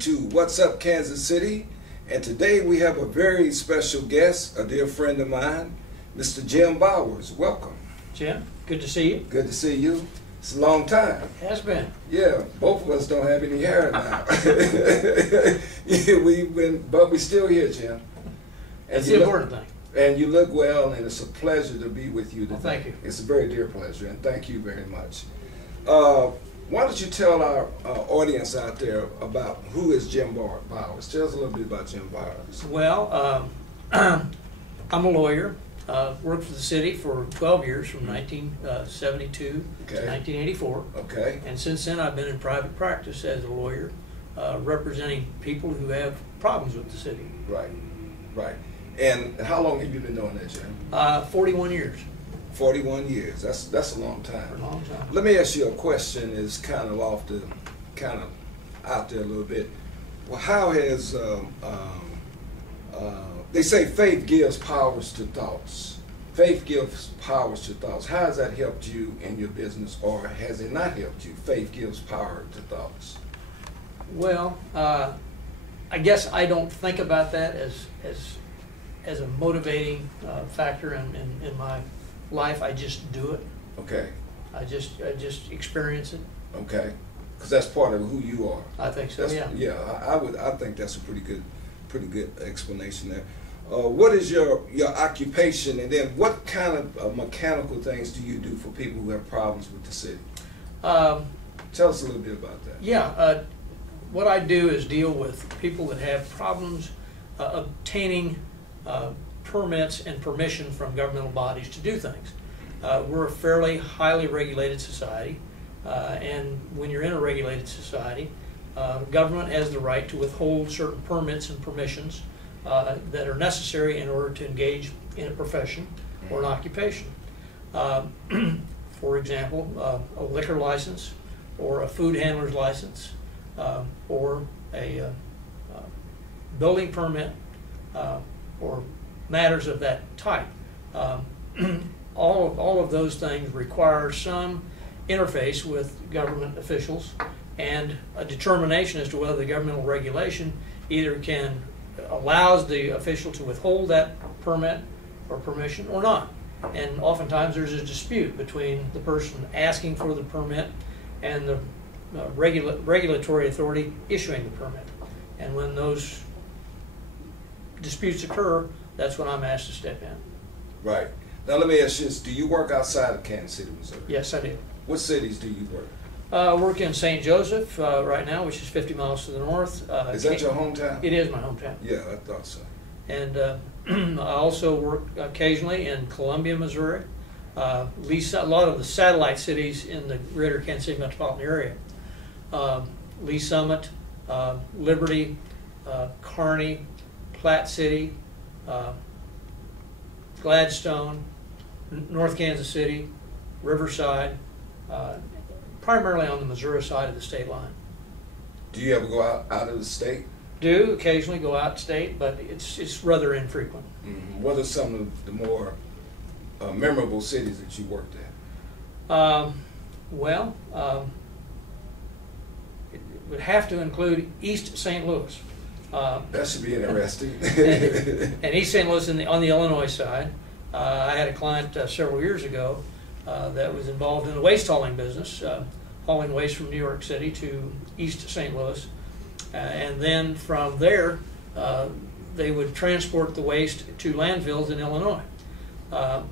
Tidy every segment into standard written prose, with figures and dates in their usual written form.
to What's Up Kansas City, and today we have a very special guest, a dear friend of mine, Mr. Jim Bowers. Welcome. Jim, good to see you. Good to see you. It's a long time. Has been. Yeah, both of us don't have any hair now. Yeah, but we're still here, Jim. That's the important thing. And you look well, and it's a pleasure to be with you today. Well, thank you. It's a very dear pleasure, and thank you very much. Why don't you tell our audience out there about who is Jim Bowers? Tell us a little bit about Jim Bowers. Well, I'm a lawyer. Worked for the city for 12 years, from 1972 to 1984. Okay. And since then, I've been in private practice as a lawyer, representing people who have problems with the city. Right, right. And how long have you been doing that, Jim? 41 years. 41 years. That's a long time. A long time. Let me ask you a question. It's kind of out there a little bit. Well, how has they say faith gives powers to thoughts. Faith gives powers to thoughts. How has that helped you in your business, or has it not helped you? Faith gives power to thoughts. Well, I guess I don't think about that as a motivating factor in my life. I just do it. Okay. I just experience it. Okay. Because that's part of who you are. I think so. Yeah. Yeah. I think that's a pretty good explanation there. What is your occupation, and then what kind of mechanical things do you do for people who have problems with the city? Tell us a little bit about that. Yeah. What I do is deal with people that have problems obtaining permits and permission from governmental bodies to do things. We're a fairly highly regulated society, and when you're in a regulated society, government has the right to withhold certain permits and permissions that are necessary in order to engage in a profession or an occupation. For example, a liquor license, or a food handler's license, or a building permit, or matters of that type. All of those things require some interface with government officials and a determination as to whether the governmental regulation either allows the official to withhold that permit or permission or not. And oftentimes there's a dispute between the person asking for the permit and the regulatory authority issuing the permit. And when those disputes occur, that's when I'm asked to step in. Right. Now let me ask you this. Do you work outside of Kansas City, Missouri? Yes, I do. What cities do you work? I work in St. Joseph right now, which is 50 miles to the north. Is that your hometown? It is my hometown. Yeah, I thought so. And I also work occasionally in Columbia, Missouri, a lot of the satellite cities in the greater Kansas City metropolitan area. Lee Summit, Liberty, Kearney, Platte City, Gladstone, North Kansas City, Riverside, primarily on the Missouri side of the state line. Do you ever go out of the state? Do occasionally go out of state, but it's rather infrequent. Mm-hmm. What are some of the more memorable cities that you worked at? Well, it would have to include East St. Louis. That should be interesting. and East St. Louis on the Illinois side. I had a client several years ago that was involved in the waste hauling business, hauling waste from New York City to East St. Louis. And then from there, they would transport the waste to landfills in Illinois. It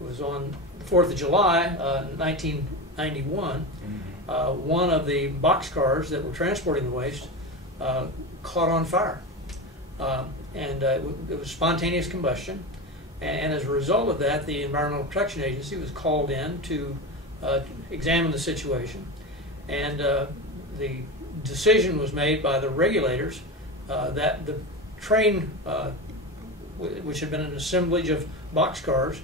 was on the 4th of July, 1991, one of the boxcars that were transporting the waste caught on fire. And it was spontaneous combustion. And as a result of that, the Environmental Protection Agency was called in to examine the situation. And the decision was made by the regulators that the train, which had been an assemblage of boxcars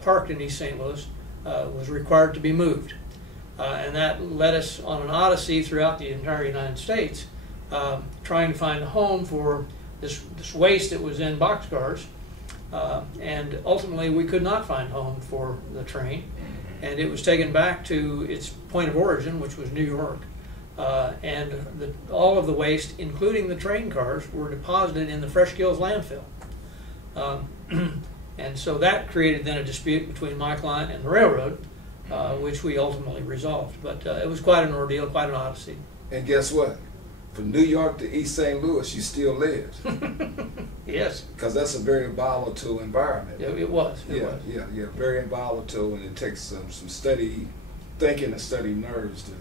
parked in East St. Louis, was required to be moved. And that led us on an odyssey throughout the entire United States, trying to find a home for this waste that was in boxcars. And ultimately we could not find home for the train, and it was taken back to its point of origin, which was New York. and all of the waste, including the train cars, were deposited in the Freshkills landfill. And so that created then a dispute between my client and the railroad, which we ultimately resolved. But it was quite an ordeal, quite an odyssey. And guess what? From New York to East St. Louis, you still lived. Yes. Because that's a very volatile environment. It was. Yeah, very volatile, and it takes some steady thinking and steady nerves to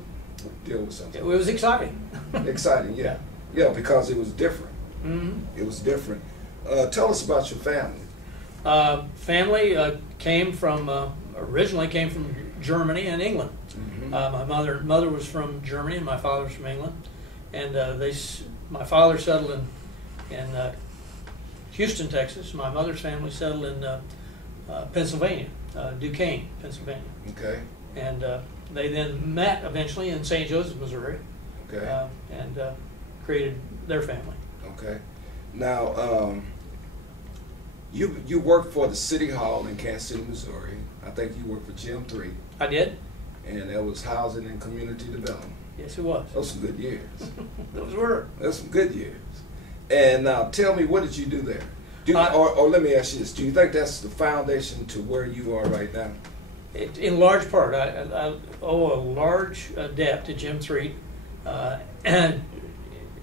deal with something. It was exciting. Exciting, yeah. Yeah, because it was different. Mm-hmm. It was different. Tell us about your family. Family originally came from Germany and England. Mm-hmm. My mother was from Germany and my father was from England, and my father settled in Houston, Texas. My mother's family settled in Pennsylvania, Duquesne, Pennsylvania. Okay. And they then met eventually in St. Joseph, Missouri. Okay. And created their family. Okay. Now, you worked for the City Hall in Kansas City, Missouri. I think you worked for Jim 3. I did. And that was Housing and Community Development. Yes, it was. Those some good years. Those were. Those some good years. And now, tell me, what did you do there? Or let me ask you this: do you think that's the foundation to where you are right now? In large part, I owe a large debt to Jim 3, and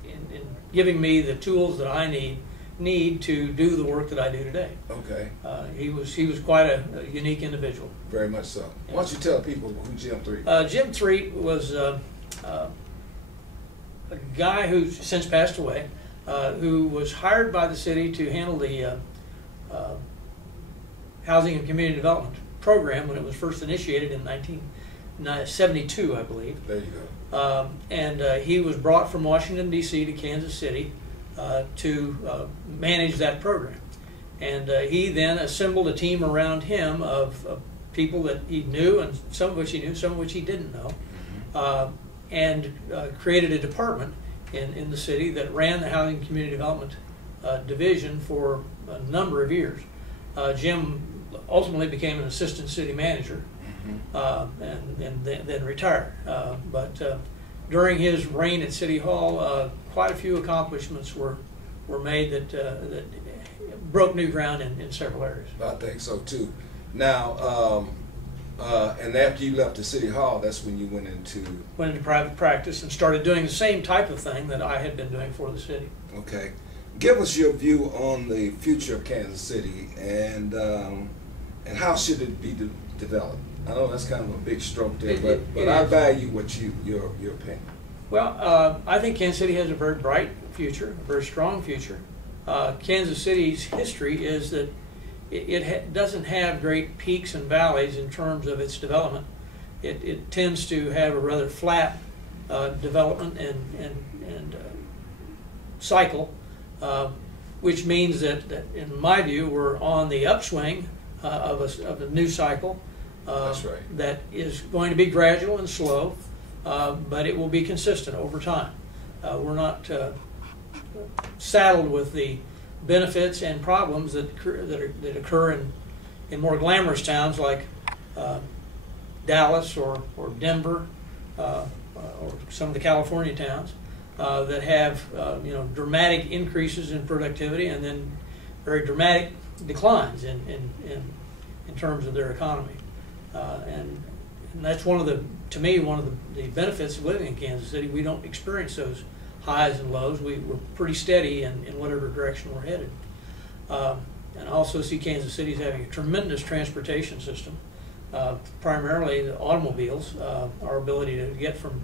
in giving me the tools that I need to do the work that I do today. Okay. He was quite a unique individual. Very much so. Why don't you tell people who Jim 3? Jim 3 was a guy who's since passed away, who was hired by the city to handle the Housing and Community Development program when it was first initiated in 1972, I believe. There you go. And he was brought from Washington, D.C. to Kansas City to manage that program. And he then assembled a team around him of people that he knew, and some of which he knew, some of which he didn't know, and created a department in the city that ran the Housing and Community Development division for a number of years. Jim ultimately became an assistant city manager, and then retired. But during his reign at City Hall, quite a few accomplishments were made that broke new ground in several areas. I think so too. Now, and after you left the City Hall, that's when you went into private practice and started doing the same type of thing that I had been doing for the city. Okay. Give us your view on the future of Kansas City and how should it be developed? I know that's kind of a big stroke there, but I value your opinion. Well, I think Kansas City has a very bright future, a very strong future. Kansas City's history is that it doesn't have great peaks and valleys in terms of its development. It tends to have a rather flat development and cycle, which means that in my view, we're on the upswing of a new cycle. That's right. That is going to be gradual and slow, but it will be consistent over time. We're not saddled with the benefits and problems that occur in more glamorous towns like Dallas or Denver or some of the California towns that have dramatic increases in productivity and then very dramatic declines in terms of their economy. And that's to me one of the benefits of living in Kansas City. We don't experience those highs and lows. We're pretty steady in whatever direction we're headed. And I also see Kansas City as having a tremendous transportation system, primarily the automobiles. Our ability to get from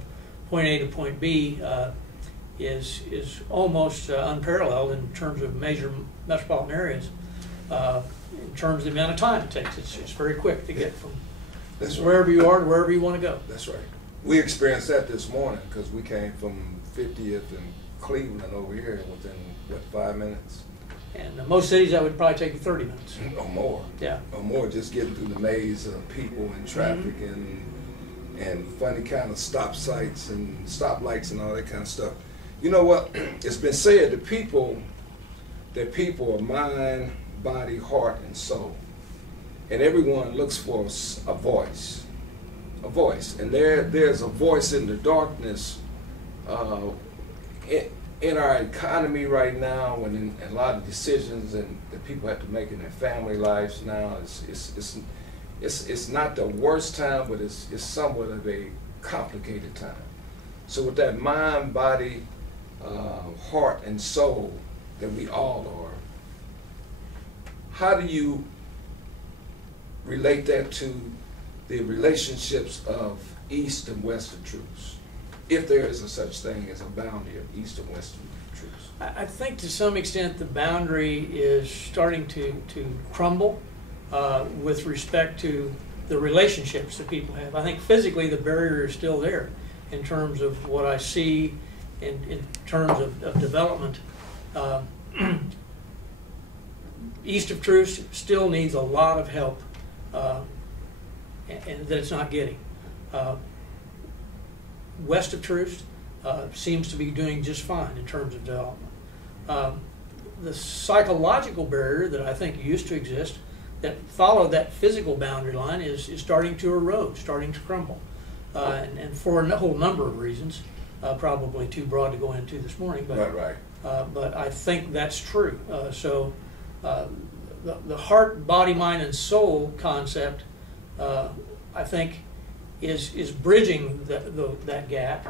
point A to point B is almost unparalleled in terms of major metropolitan areas. In terms of the amount of time it takes, it's very quick to get from wherever you are to wherever you want to go. That's right. We experienced that this morning because we came from 50th and Cleveland over here within, what, 5 minutes? And most cities that would probably take you 30 minutes. Or more. Yeah. Or more, just getting through the maze of people and traffic and funny kind of stop sites and stoplights and all that kind of stuff. You know what? It's been said that people are mind, body, heart, and soul. And everyone looks for a voice. A voice. And there's a voice in the darkness in our economy right now, and in a lot of decisions and that people have to make in their family lives now, it's not the worst time, but it's somewhat of a complicated time. So with that mind, body, heart, and soul that we all are, how do you relate that to the relationships of East and Western troops, if there is a such thing as a boundary of East and Western troops? I think to some extent the boundary is starting to crumble with respect to the relationships that people have. I think physically the barrier is still there in terms of what I see in terms of development. East of Troost still needs a lot of help and that it's not getting. West of Troost seems to be doing just fine in terms of development. The psychological barrier that I think used to exist that followed that physical boundary line is starting to erode, starting to crumble. And for a whole number of reasons, probably too broad to go into this morning, but, Right. But I think that's true. So the heart, body, mind, and soul concept, I think, is bridging that gap,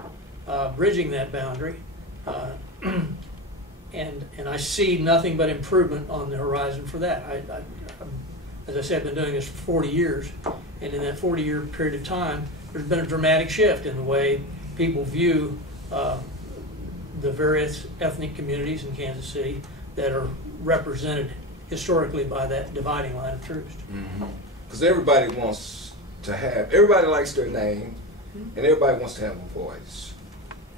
bridging that boundary, and I see nothing but improvement on the horizon for that. As I said, I've been doing this for 40 years, and in that 40-year period of time, there's been a dramatic shift in the way people view the various ethnic communities in Kansas City that are represented historically by that dividing line of Troost. Because everybody wants to have, everybody likes their name, and everybody wants to have a voice.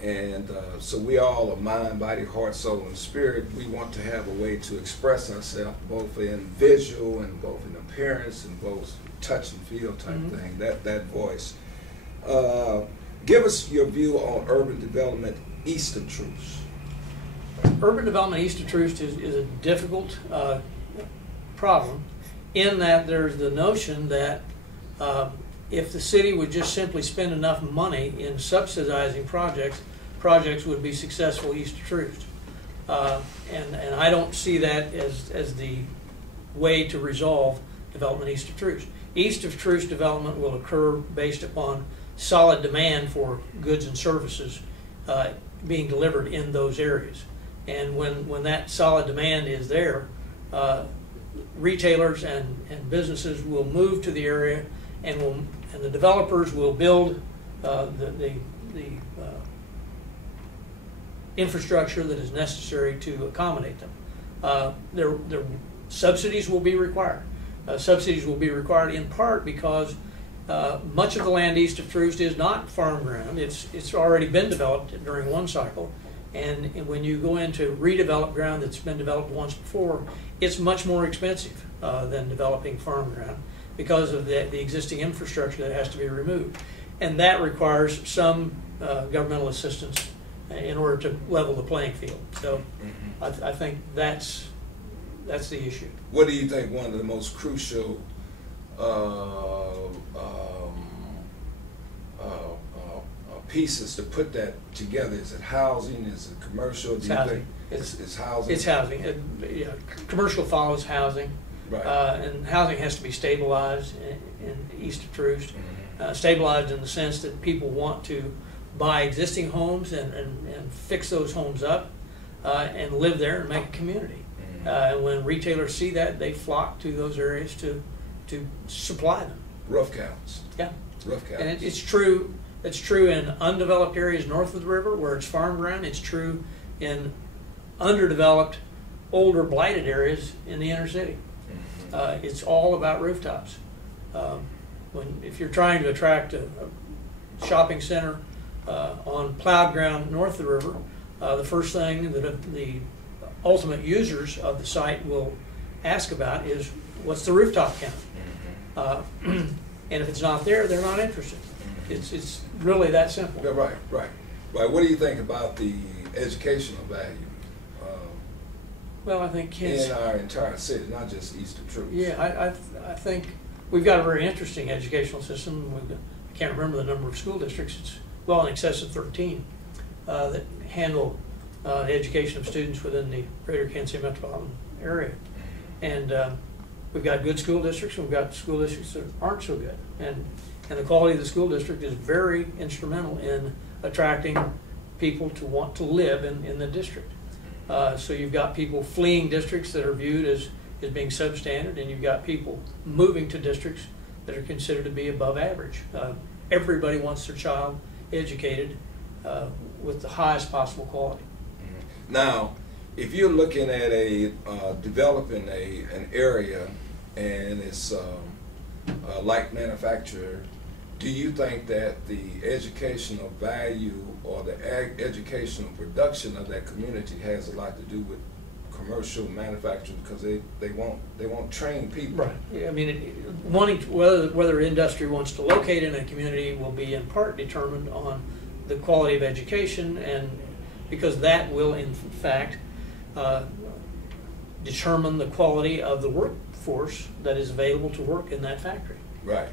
And so we all are mind, body, heart, soul, and spirit. We want to have a way to express ourselves, both in visual and both in appearance and both touch and feel type thing, that voice. Give us your view on urban development east of Troost. Urban development east of Troost is a difficult problem in that there's the notion that if the city would just simply spend enough money in subsidizing projects would be successful east of Troost. And I don't see that as the way to resolve development east of Troost. East of Troost development will occur based upon solid demand for goods and services being delivered in those areas. And when that solid demand is there, retailers and businesses will move to the area, and the developers will build the infrastructure that is necessary to accommodate them. Their subsidies will be required. Subsidies will be required in part because much of the land east of Troost is not farm ground. It's already been developed during one cycle, and when you go into redeveloped ground that's been developed once before, it's much more expensive than developing farm ground because of the existing infrastructure that has to be removed, and that requires some governmental assistance in order to level the playing field. So I think that's the issue. What do you think one of the most crucial pieces to put that together? Is it housing? Is it commercial? It's housing. It's housing? It's housing. Yeah, commercial follows housing. Right. And housing has to be stabilized in east of Troost. Stabilized in the sense that people want to buy existing homes and fix those homes up and live there and make a community. And when retailers see that, they flock to those areas to supply them. Rough counts. Yeah. Rough counts. And it's true. It's true in undeveloped areas north of the river where it's farm ground. It's true in underdeveloped, older, blighted areas in the inner city. It's all about rooftops. If you're trying to attract a shopping center on plowed ground north of the river, the first thing that the ultimate users of the site will ask about is what's the rooftop count, and if it's not there, they're not interested. It's really that simple. Yeah, right. What do you think about the educational value? Well, I think kids in our entire city, not just east of Troost. Yeah, I think we've got a very interesting educational system. I can't remember the number of school districts. It's well in excess of 13. that handle the education of students within the greater Kansas City metropolitan area. And we've got good school districts, and we've got school districts that aren't so good. And the quality of the school district is very instrumental in attracting people to want to live in the district. So you've got people fleeing districts that are viewed as being substandard, and you've got people moving to districts that are considered to be above average. Everybody wants their child educated with the highest possible quality. Now, if you're looking at developing an area and it's light manufacturer, do you think that the educational value or the educational production of that community has a lot to do with commercial manufacturing, because they won't train people? Right. Yeah, I mean, whether industry wants to locate in a community will be in part determined on the quality of education, and because that will in fact determine the quality of the workforce that is available to work in that factory. Right.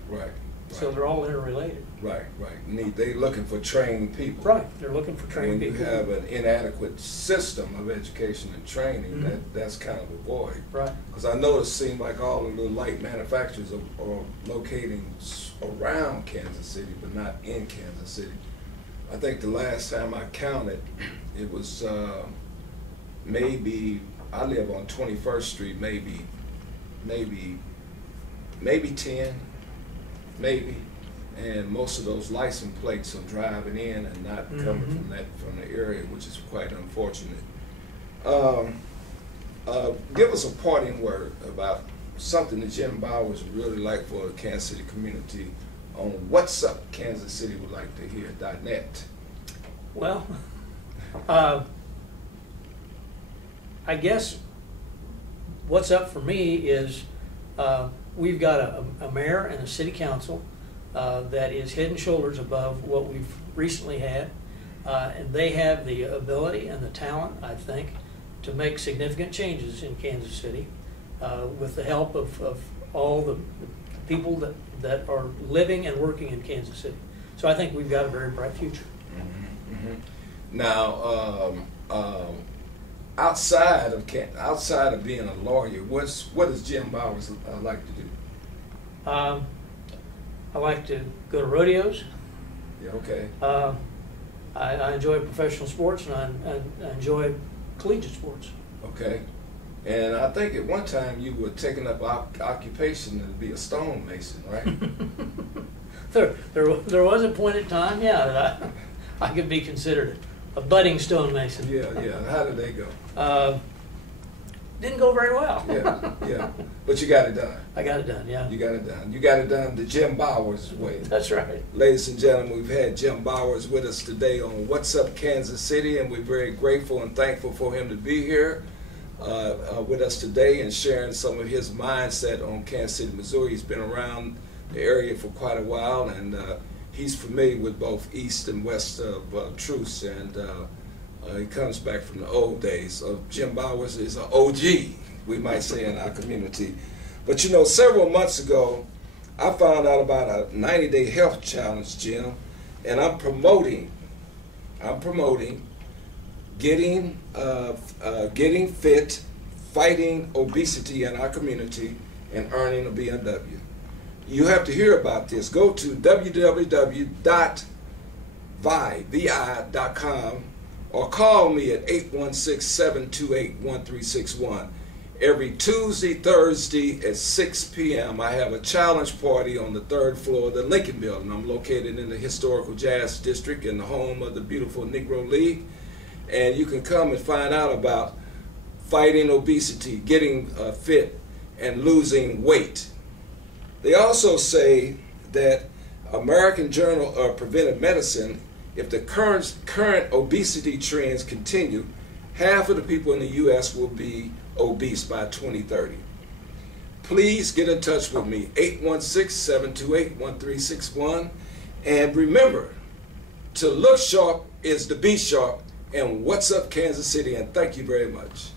So they're all interrelated. Right. They're looking for trained people. Right. They're looking for trained people. When you have an inadequate system of education and training, that's kind of a void. Right. Because I know it seems like all of the light manufacturers are locating around Kansas City, but not in Kansas City. I think the last time I counted, it was maybe, I live on 21st Street, maybe 10, maybe, and most of those license plates are driving in and not coming from the area, which is quite unfortunate. Give us a parting word about something that Jim Bowers would really like for the Kansas City community on What's Up Kansas City would like to hear.net. Well, I guess what's up for me is we've got a mayor and a city council that is head and shoulders above what we've recently had, and they have the ability and the talent, I think, to make significant changes in Kansas City with the help of all the people that are living and working in Kansas City. So I think we've got a very bright future. Now, outside of being a lawyer, what does Jim Bowers like to do? I like to go to rodeos. Yeah, okay. I enjoy professional sports, and I enjoy collegiate sports. Okay. And I think at one time you were taking up occupation to be a stonemason, right? There was a point in time, yeah, that I could be considered a budding stonemason. Yeah. How did they go? Didn't go very well. Yeah. But you got it done. I got it done, yeah. You got it done. You got it done the Jim Bowers way. That's right. Ladies and gentlemen, we've had Jim Bowers with us today on What's Up Kansas City, and we're very grateful and thankful for him to be here with us today and sharing some of his mindset on Kansas City, Missouri. He's been around the area for quite a while, and he's familiar with both east and west of Truce, and he comes back from the old days. Jim Bowers is an OG, we might say, in our community. But you know, several months ago, I found out about a 90-day health challenge, Jim, and I'm promoting getting fit, fighting obesity in our community, and earning a BMW. You have to hear about this. Go to www.vi.com or call me at 816-728-1361. Every Tuesday, Thursday at 6 p.m. I have a challenge party on the 3rd floor of the Lincoln Building. I'm located in the historical Jazz District in the home of the beautiful Negro League. And you can come and find out about fighting obesity, getting fit, and losing weight. They also say that American Journal of Preventive Medicine, if the current obesity trends continue, half of the people in the U.S. will be obese by 2030. Please get in touch with me, 816-728-1361. And remember, to look sharp is to be sharp. And What's Up Kansas City, and thank you very much.